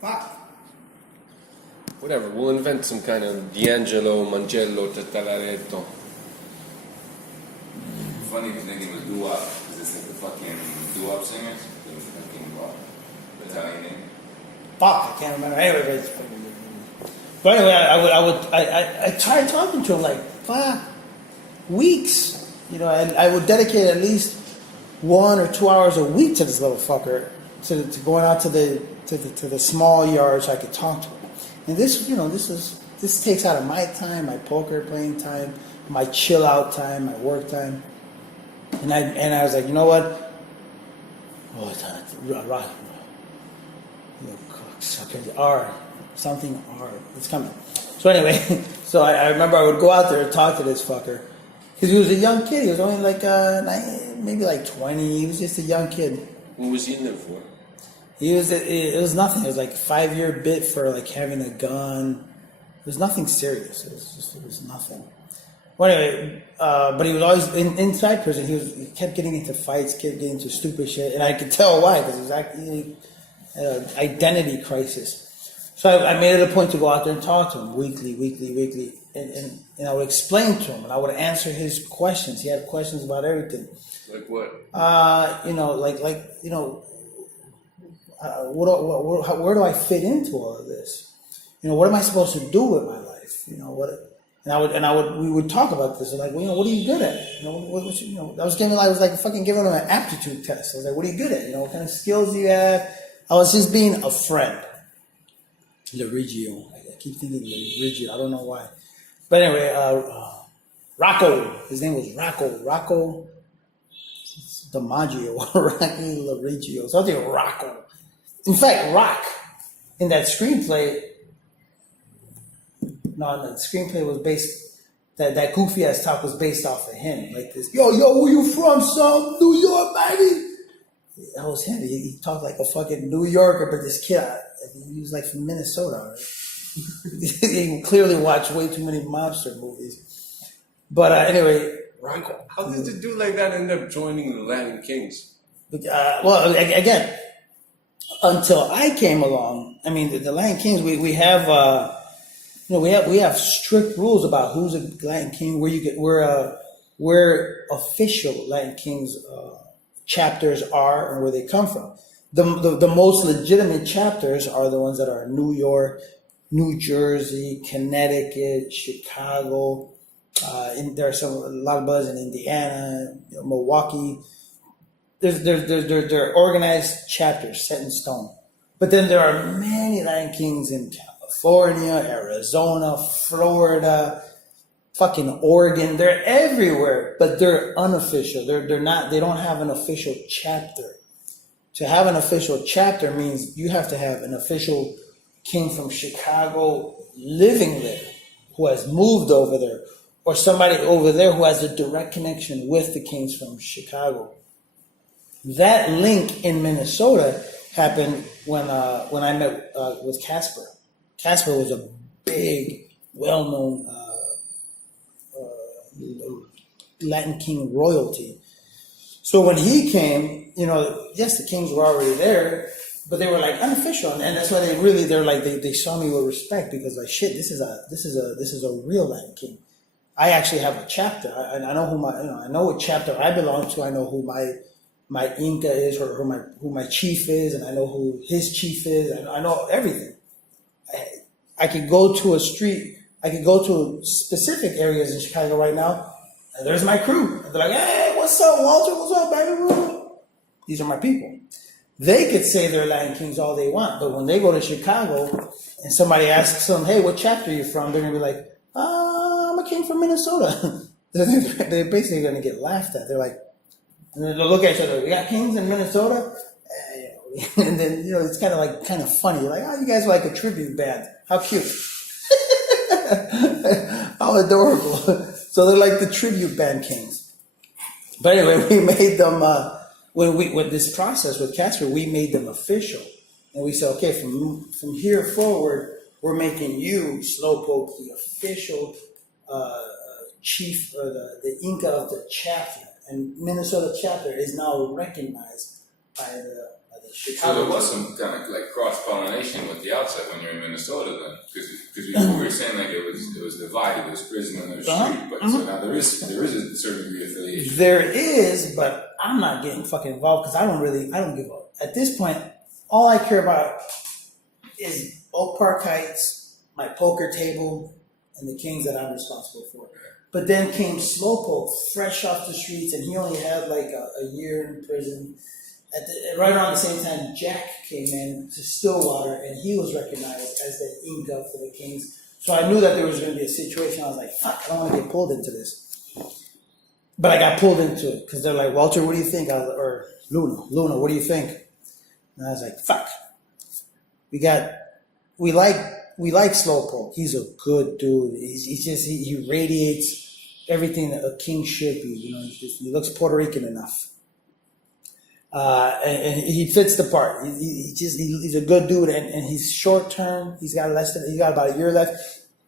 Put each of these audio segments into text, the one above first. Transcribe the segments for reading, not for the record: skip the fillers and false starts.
Fuck. Whatever, we'll invent some kind of D'Angelo, Mangello, Tatalaretto. Funny if you're thinking of doo-wop, because it's like the fucking doo-wop singers, the fucking Italian name. Fuck, I can't remember. Anyway, but it's fucking weird. But anyway, I tried talking to him like, fuck, weeks. You know, and I would dedicate at least 1 or 2 hours a week to this little fucker, to going out to the small yard so I could talk to him. And this, you know, this takes out of my time, my poker playing time, my chill out time, my work time. And I was like, you know what? Oh, it's R, something R. It's coming. So anyway, so I remember I would go out there and talk to this fucker. Because he was a young kid. He was only like, maybe like 20. He was just a young kid. What was he in there for? It was nothing. It was like a 5-year bit for like having a gun. It was nothing serious. It was nothing. Well, anyway, but he was always inside prison. He kept getting into fights, kept getting into stupid shit, and I could tell why, because he was actually an identity crisis. So I made it a point to go out there and talk to him weekly, and I would explain to him, and I would answer his questions. He had questions about everything. Like what? Where do I fit into all of this? You know, what am I supposed to do with my life? You know what? We would talk about this. Like, well, you know, what are you good at? You know, I was like fucking giving him an aptitude test. I was like, what are you good at? You know, what kind of skills do you have? I was just being a friend. Lorigio. I keep thinking Lorigio. I don't know why. But anyway, Rocco. His name was Rocco DiMaggio. Rocky Lorigio. Something Rocco. In fact, Rock in that screenplay. No, the screenplay was based, that goofy ass talk was based off of him. Like this, yo, where you from, son? New York, baby. That was him. He talked like a fucking New Yorker, but this kid, he was like from Minnesota. Right? He clearly watched way too many mobster movies. But anyway. How did a dude like that end up joining the Latin Kings? Well, again, until I came along, I mean, the Latin Kings, we have... we have strict rules about who's a Latin King, where official Latin Kings chapters are and where they come from. The most legitimate chapters are the ones that are in New York, New Jersey, Connecticut, Chicago. There's a lot of buzz in Indiana, Milwaukee. They're organized chapters set in stone. But then there are many Latin Kings in California, Arizona, Florida, fucking Oregon. They're everywhere, but they're unofficial. They're not. They don't have an official chapter. To have an official chapter means you have to have an official king from Chicago living there, who has moved over there, or somebody over there who has a direct connection with the kings from Chicago. That link in Minnesota happened when I met with Casper. Casper was a big, well-known Latin King royalty. So when he came, yes, the kings were already there, but they were like unofficial, and that's why they saw me with respect, because like, shit, this is a real Latin King. I actually have a chapter. I know I know what chapter I belong to. I know who my Inca is, or who my chief is, and I know who his chief is, and I know everything. I could go to a street, I could go to specific areas in Chicago right now, and there's my crew. And they're like, hey, what's up, Walter? What's up, baby? These are my people. They could say they're Latin Kings all they want, but when they go to Chicago and somebody asks them, hey, what chapter are you from? They're going to be like, I'm a king from Minnesota. They're basically going to get laughed at. They're like, and they'll look at each other, we got kings in Minnesota? And then, it's kind of funny. You're like, oh, you guys are like a tribute band. How cute. How adorable. So they're like the tribute band kings. But anyway, we made them, with this process with Casper, we made them official. And we said, okay, from here forward, we're making you, Slowpoke, the official chief, or the Inca of the chapter. And Minnesota chapter is now recognized by the So Chicago. there was some kind of like cross pollination with the outside when you're in Minnesota then, because before we were saying like it was divided, it was prison and there's street, but so now there is a certain degree of affiliation. There is, but I'm not getting fucking involved because I don't give up. At this point, all I care about is Oak Park Heights, my poker table, and the Kings that I'm responsible for. But then came Slowpoke, fresh off the streets, and he only had like a year in prison. Right around the same time, Jack came in to Stillwater, and he was recognized as the Inca for the Kings. So I knew that there was going to be a situation. I was like, fuck, I don't want to get pulled into this. But I got pulled into it because they're like, Walter, what do you think? Or Luna, what do you think? And I was like, fuck. We like Slowpoke. He's a good dude. He radiates everything that a king should be. You know, he looks Puerto Rican enough. And he fits the part. He's a good dude, and he's short term. He's got about a year left.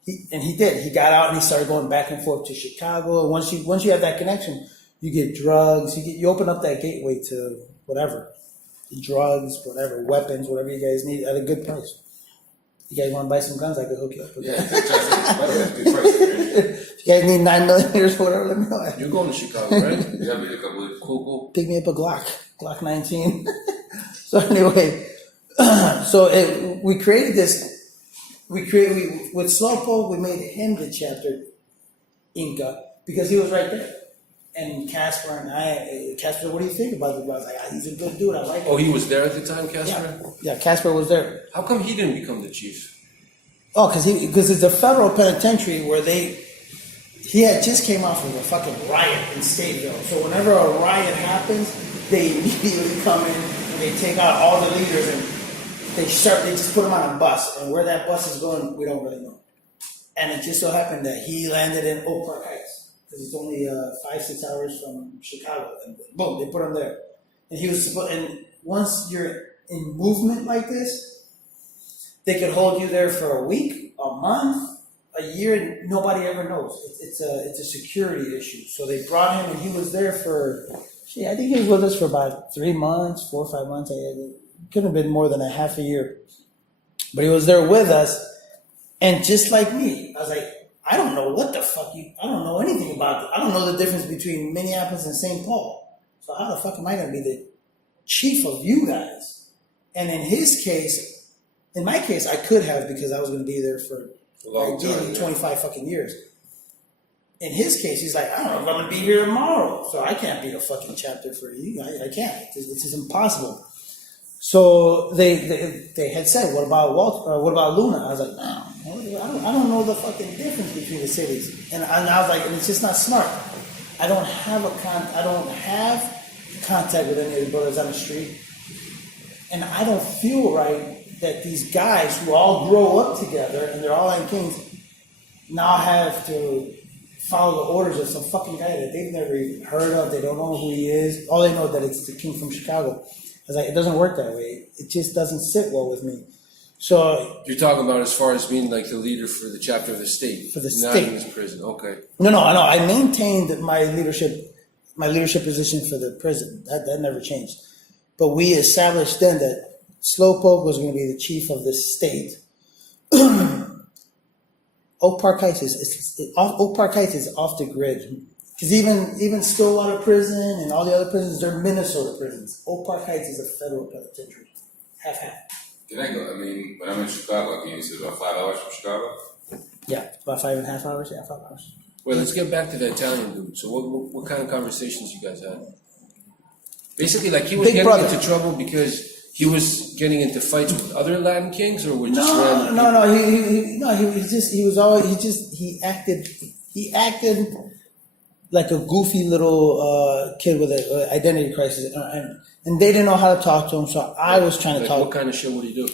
He got out and he started going back and forth to Chicago. Once you have that connection, you get drugs. You open up that gateway to whatever, drugs, whatever, weapons, whatever you guys need at a good price. You guys want to buy some guns? I could hook you up with that. If you guys need 9 millimeters or whatever, let me know. You're going to Chicago, right? Yeah, but a couple of Cool. Pick me up a Glock 19. So anyway, we created this. With Slowpoke, we made him the chapter Inca because he was right there. And Casper and Casper, what do you think about the guy? I was like, he's a good dude. I like him. Oh, he was there at the time, Casper? Yeah, Casper was there. How come he didn't become the chief? Oh, because it's a federal penitentiary where he had just came off of a fucking riot in Stateville. So whenever a riot happens, they immediately come in and they take out all the leaders and they just put them on a bus. And where that bus is going, we don't really know. And it just so happened that he landed in Oak Park Heights. Because it's only 5-6 hours from Chicago, and boom, they put him there. And he was and once you're in movement like this, they could hold you there for a week, a month, a year. Nobody ever knows. It's a security issue. So they brought him, and he was there for. I think he was with us for about 3 months, 4 or 5 months. It couldn't have been more than a half a year, but he was there with us, and just like me, I was like, I don't know what the fuck I don't know anything about it. I don't know the difference between Minneapolis and St. Paul. So how the fuck am I going to be the chief of you guys? And in my case, I could have because I was going to be there for ideally 25 fucking years. In his case, he's like, I don't know if I'm going to be here tomorrow. So I can't be a fucking chapter for you. I can't. This is impossible. So they had said, what about Walter? What about Luna? I was like, no, I don't know the fucking difference between the cities. And I was like, and it's just not smart. I don't have contact with any of the brothers on the street, and I don't feel right that these guys who all grow up together and they're all in Kings now have to follow the orders of some fucking guy that they've never even heard of. They don't know who he is. All they know is that it's the king from Chicago. I was like, it doesn't work that way. It just doesn't sit well with me. So you're talking about as far as being like the leader for the chapter of the state, for the not state, in this prison. Okay. No. I maintained my leadership position for the prison. That never changed. But we established then that Slowpoke was going to be the chief of the state. Oak Park Heights is off the grid. Because even Stillwater Prison and all the other prisons, they're Minnesota prisons. Oak Park Heights is a federal penitentiary. Half. Can I go? I mean, when I'm in Chicago, you said about 5 hours from Chicago? Yeah, about 5.5 hours. Yeah, 5 hours. Well, let's get back to the Italian dude. So what kind of conversations you guys had? Basically, like he was Big getting brother. into trouble because he was getting into fights with other Latin kings, or with just random people? He acted like a goofy little kid with an identity crisis, and they didn't know how to talk to him. So I was trying to Like talk. what kind of shit would he do?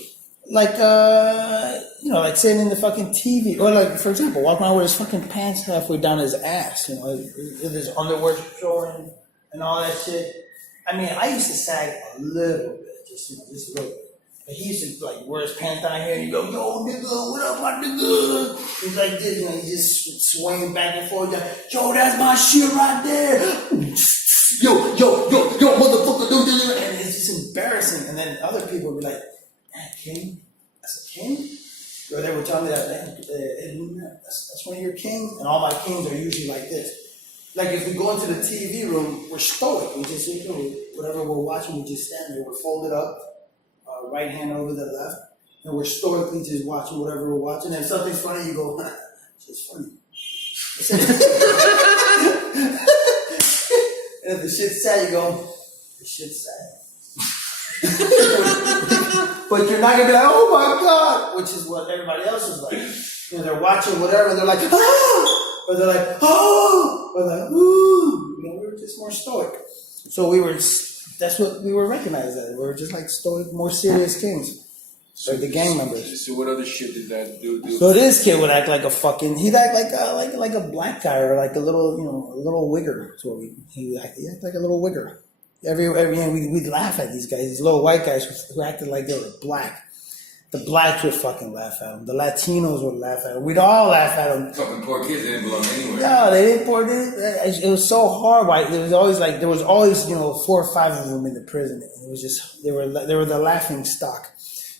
Like like sitting in the fucking TV, or like, for example, walking around with his fucking pants halfway down his ass, with his underwear showing and all that shit. I mean, I used to sag a little bit, just a little bit. But he used to like wear his pants down here and you go, yo, nigga, what up, my nigga? He's like this, he's just swinging back and forth. Like, yo, that's my shit right there. yo, motherfucker, don't do it. And it's just embarrassing. And then other people would be like, man, king? That's a king? Or they would tell me that, man, that's one of your kings. And all my kings are usually like this. Like if we go into the TV room, we're stoic. We just, whatever we're watching, we just stand there. We're folded up, right hand over the left. And we're stoically just watching whatever we're watching. And if something's funny, you go, it's just funny. And if the shit's sad, you go, the shit's sad. But you're not gonna be like, oh my God, which is what everybody else is like. They're watching whatever, and they're like, ah! Or they're like, oh! Or like, ooh! We were just more stoic. So that's what we were recognized as. We were just like stoic, more serious kings. Like the gang members. So what other shit did that dude do? So this kid would act like he'd act like a black guy or like a little, a little wigger. So he acted like a little wigger. Every we'd laugh at these guys, these little white guys who acted like they were black. The blacks would fucking laugh at them. The Latinos would laugh at them. We'd all laugh at them. Fucking poor kids, they didn't belong anywhere. No, they didn't. It was so hard. Like there was always 4 or 5 of them in the prison. And it was just they were the laughing stock.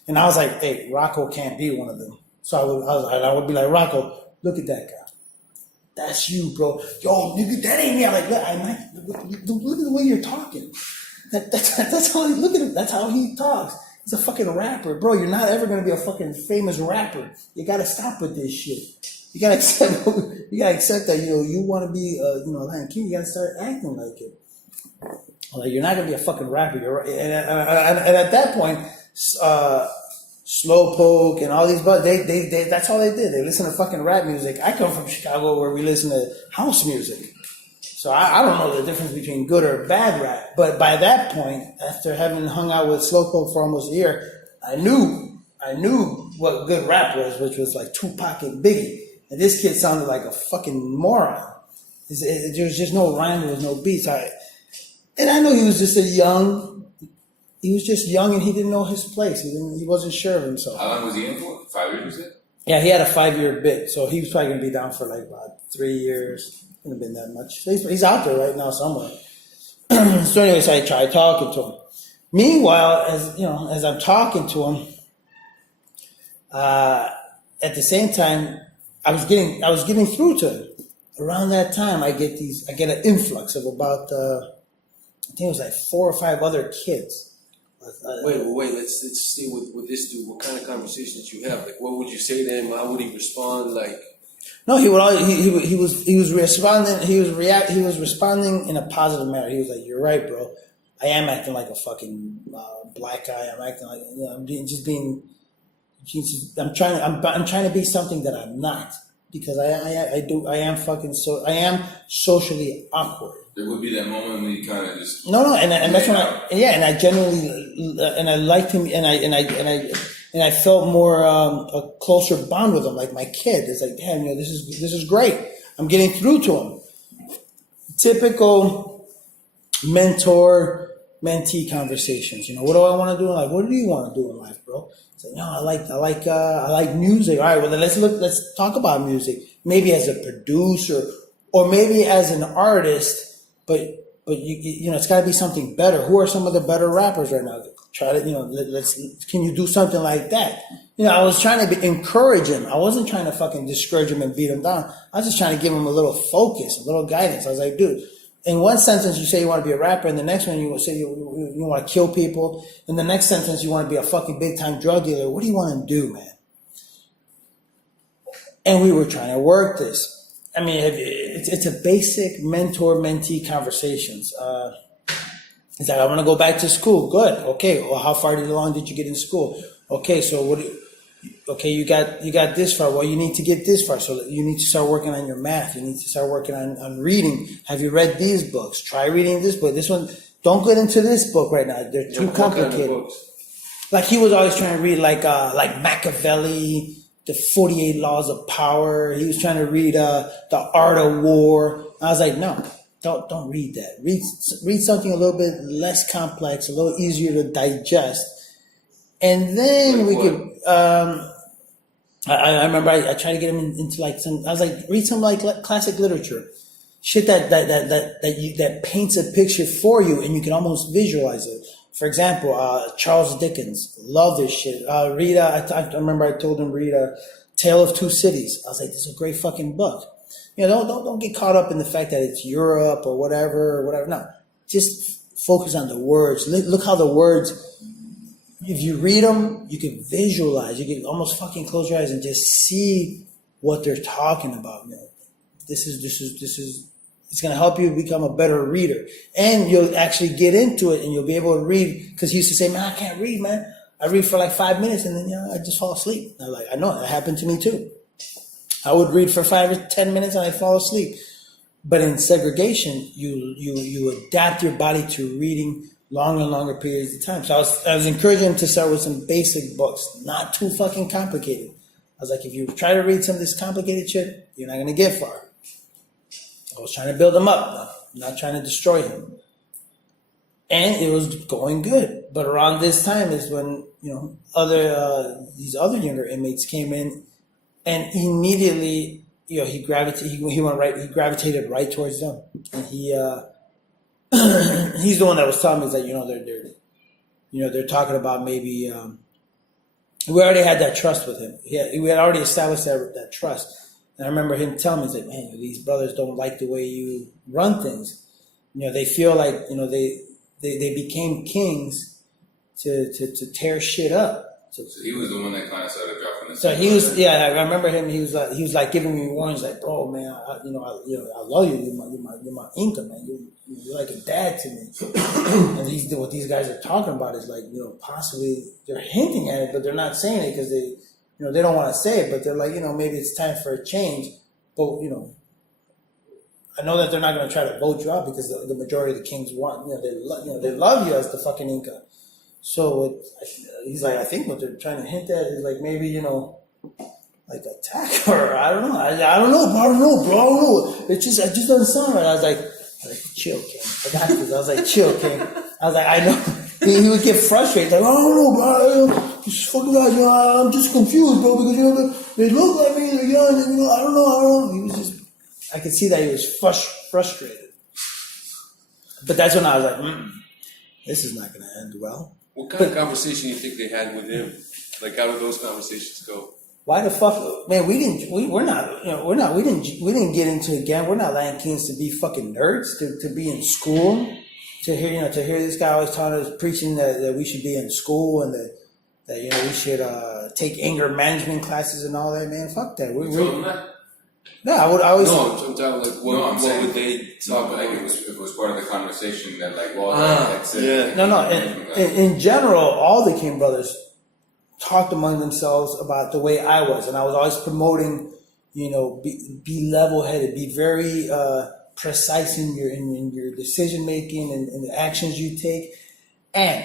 And I was like, hey, Rocco can't be one of them. So I would be like, Rocco, look at that guy. That's you, bro. Yo, nigga, that ain't me. I'm like, look at the way you're talking. That's how look at him. That's how he talks. He's a fucking rapper, bro. You're not ever gonna be a fucking famous rapper. You gotta stop with this shit. You gotta accept that you want to be Lion King. You gotta start acting like it. Like you're not gonna be a fucking rapper. You're right. And at that point, Slowpoke and all these buds, they that's all they did. They listen to fucking rap music. I come from Chicago where we listen to house music. So I don't know the difference between good or bad rap. But by that point, after having hung out with Slowpoke for almost a year, I knew what good rap was, which was like Tupac and Biggie. And this kid sounded like a fucking moron. There was just no rhyme, there was no beats. And I know he was just young and he didn't know his place. He wasn't sure of himself. How long was he in for? 5 years, you said? Yeah, he had a 5-year bit. So he was probably going to be down for like about 3 years. Couldn't have been that much. He's out there right now somewhere. So anyways, I tried talking to him. Meanwhile, as I'm talking to him, at the same time, I was getting through to him. Around that time, I get an influx of about, I think it was like 4 or 5 other kids. Wait. Let's stay with this dude. What kind of conversations you have? Like, what would you say to him? How would he respond? Like, no, he would always, he was responding. He was responding in a positive manner. He was like, "You're right, bro. I am acting like a fucking black guy. I'm acting like I'm trying to be something that I'm not because I am socially awkward." There would be that moment when you kind of just and that's when I genuinely and I liked him and I felt more a closer bond with him, like my kid. It's like, damn, this is great. I'm getting through to him. Typical mentor-mentee conversations. What do I want to do? Like, what do you want to do in life, bro? It's like, no, I like music. All right, well then let's talk about music. Maybe as a producer or maybe as an artist. But it's got to be something better. Who are some of the better rappers right now? Try to, can you do something like that? I was trying to encourage him. I wasn't trying to fucking discourage him and beat him down. I was just trying to give him a little focus, a little guidance. I was like, dude, in one sentence you say you want to be a rapper, and the next one you say you want to kill people. In the next sentence you want to be a fucking big time drug dealer. What do you want to do, man? And we were trying to work this. I mean, it's a basic mentor-mentee conversations. It's like, I want to go back to school. Good. Okay. Well, how far along did you get in school? Okay. So you got this far. Well, you need to get this far. So you need to start working on your math. You need to start working on reading. Have you read these books? Try reading this book. This one, don't get into this book right now. They're too complicated. Kind of like he was always trying to read like Machiavelli, the 48 Laws of Power. He was trying to read The Art of War. I was like, no, don't read that. Read something a little bit less complex, a little easier to digest. And then we could. I remember I tried to get him into like some. I was like, read some like classic literature, shit that paints a picture for you, and you can almost visualize it. For example, Charles Dickens, love this shit. I remember I told him read Tale of Two Cities. I was like, this is a great fucking book. Don't get caught up in the fact that it's Europe or whatever. No, just focus on the words. Look how the words, if you read them, you can visualize. You can almost fucking close your eyes and just see what they're talking about. This is. It's going to help you become a better reader. And you'll actually get into it and you'll be able to read. Because he used to say, man, I can't read, man. I read for like 5 minutes and then I just fall asleep. And I'm like, I know, that happened to me too. I would read for 5 or 10 minutes and I'd fall asleep. But in segregation, you adapt your body to reading longer and longer periods of time. So I was encouraging him to start with some basic books, not too fucking complicated. I was like, if you try to read some of this complicated shit, you're not going to get far. I was trying to build him up, not trying to destroy him. And it was going good. But around this time is when, these other younger inmates came in and immediately, he gravitated right towards them. And he's the one that was telling me that, they're talking about maybe, we already had that trust with him. We had already established that trust. And I remember him telling me, he's like, man, these brothers don't like the way you run things. They feel like, they became kings to tear shit up. So he was the one that kind of started dropping the. So he was, I remember him. He was like giving me warnings, like, bro, man, I love you. You're my Inca, man. You're like a dad to me. And what these guys are talking about is like, possibly they're hinting at it, but they're not saying it because they don't want to say it, but they're like, maybe it's time for a change. But, I know that they're not going to try to vote you out because the majority of the kings want, they love you as the fucking Inca. So he's like, I think what they're trying to hint at is like maybe, like attack her. I don't know. I don't know, bro. I don't know. It just doesn't sound right. I was like, chill, King. I got this. I was like, chill, King. I was like, I know. He would get frustrated. Like, I don't know, bro. These fucking guys, I'm just confused, bro, because, they look like me, they're young, and, I don't know. He was just, I could see that he was frustrated. But that's when I was like, this is not going to end well. What kind of conversation you think they had with him? Like, how did those conversations go? Why the fuck, man? We didn't get into it again. We're not Lion Kings to be fucking nerds, to be in school, to hear this guy always telling us, preaching that we should be in school and that we should take anger management classes and all that, man. Fuck that. No, I was. No, I'm talking like what would they talk about? Like it was part of the conversation that like Walter had said. Yeah. No. In general, all the King brothers talked among themselves about the way I was, and I was always promoting, be level-headed, be very precise in your decision making and the actions you take, and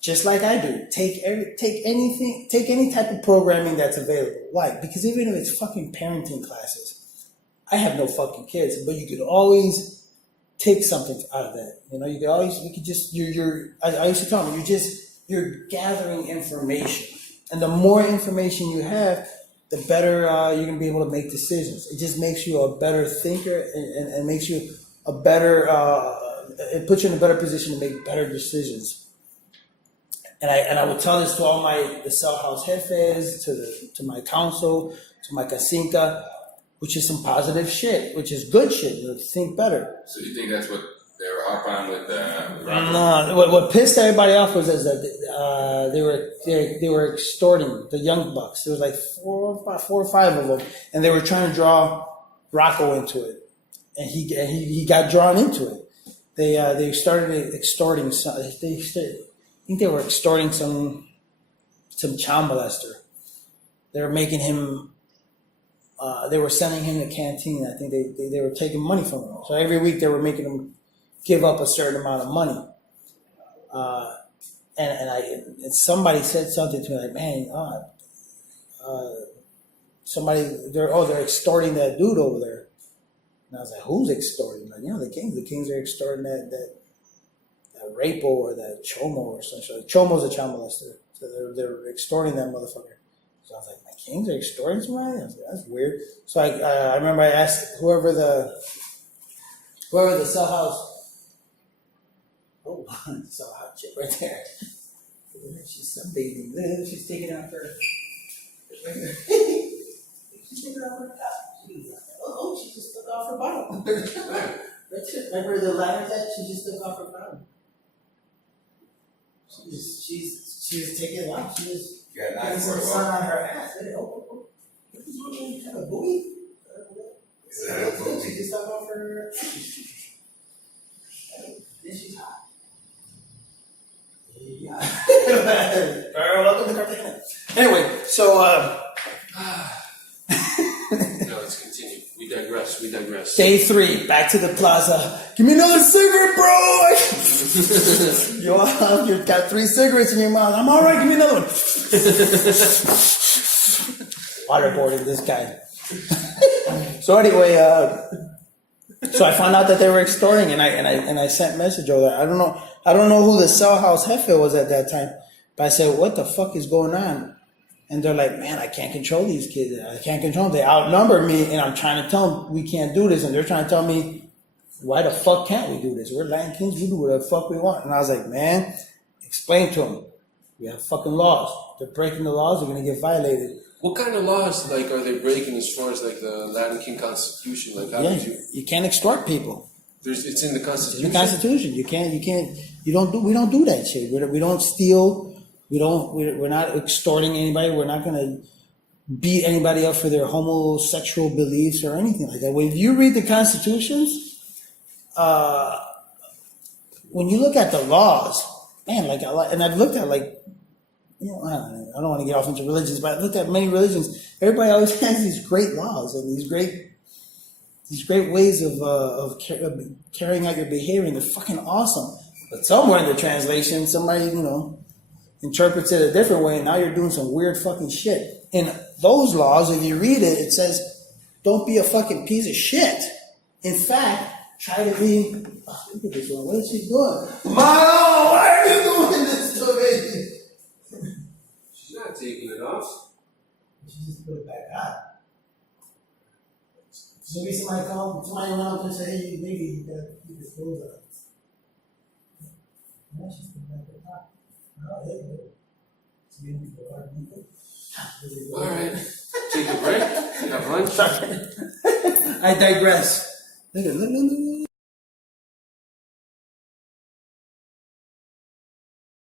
just like I do, take any type of programming that's available. Why? Because even if it's fucking parenting classes, I have no fucking kids, but you could always take something out of that. I used to tell them, you're gathering information, and the more information you have, the better you're gonna be able to make decisions. It just makes you a better thinker and makes you a better. It puts you in a better position to make better decisions. And I would tell this to all the cell house jefes, to my council, to my cacinca, which is some positive shit, which is good shit. Think better. So you think that's what they were harping on with No, what pissed everybody off was that they were extorting the young bucks. There was like four or five of them, and they were trying to draw Rocco into it, and he got drawn into it. They started extorting. I think they were extorting some child molester. They were making him. They were sending him to canteen. I think they were taking money from him. So every week they were making him give up a certain amount of money. And somebody said something to me like, man, they're extorting that dude over there. And I was like, who's extorting? Like, the Kings. The Kings are extorting that rapo or that chomo or something. Chomo's a child molester. So they're extorting that motherfucker. So I was like, my Kings are extorting somebody? I was like, that's weird. So I remember I asked whoever the Where the Cell House? Oh, the Cell House chick right there. She's sunbathing. Look, she's taking out her. She's taking off her top. Oh, she just took off her bottom. That's it. Remember the ladder that she just took off her bottom? She's taking a lot. She was You got getting knife for some it. sun Well, on her ass. Oh. What is going on? Kind of buoy? is that a movie? She just took off her. Then she's hot. Yeah. Welcome to Cartagena. Anyway, so No, let's continue. We digress. day 3, back to the plaza. Give me another cigarette, bro. You've got 3 cigarettes in your mouth. I'm all right. Give me another one. Waterboarding this guy. So anyway, so I found out that they were extorting, and I sent a message over there. I don't know who the Cell House Jefe was at that time, but I said, what the fuck is going on? And they're like, man, I can't control these kids. I can't control them. They outnumber me, and I'm trying to tell them we can't do this, and they're trying to tell me, why the fuck can't we do this? We're Latin Kings. We do whatever the fuck we want. And I was like, man, explain to them. We have fucking laws. They're breaking the laws. They're gonna get violated. What kind of laws like are they breaking as far as like the Latin King Constitution? Like how Yeah, did you? you can't extort people. It's in the In Constitution. the Constitution, you can't. We don't do that shit. We don't steal. We're not extorting anybody. We're not gonna beat anybody up for their homosexual beliefs or anything like that. When you read the constitutions, when you look at the laws, man, and I've looked at I don't want to get off into religions, but I've looked at many religions. Everybody always has these great laws and these great ways of carrying out your behavior, and they're fucking awesome. But somewhere in the translation, somebody, interprets it a different way, and now you're doing some weird fucking shit. In those laws, if you read it, it says, don't be a fucking piece of shit. In fact, try to be, look at this one, what is she doing? Mom, why are you doing this to me? She's not taking it off. She just put it back on. Maybe somebody went out and said, hey, maybe you gotta keep your clothes on. Yeah, she's put it back on top. Oh, yeah, good. So we don't go hard people. All right. Take a break. Have lunch. I digress. Look.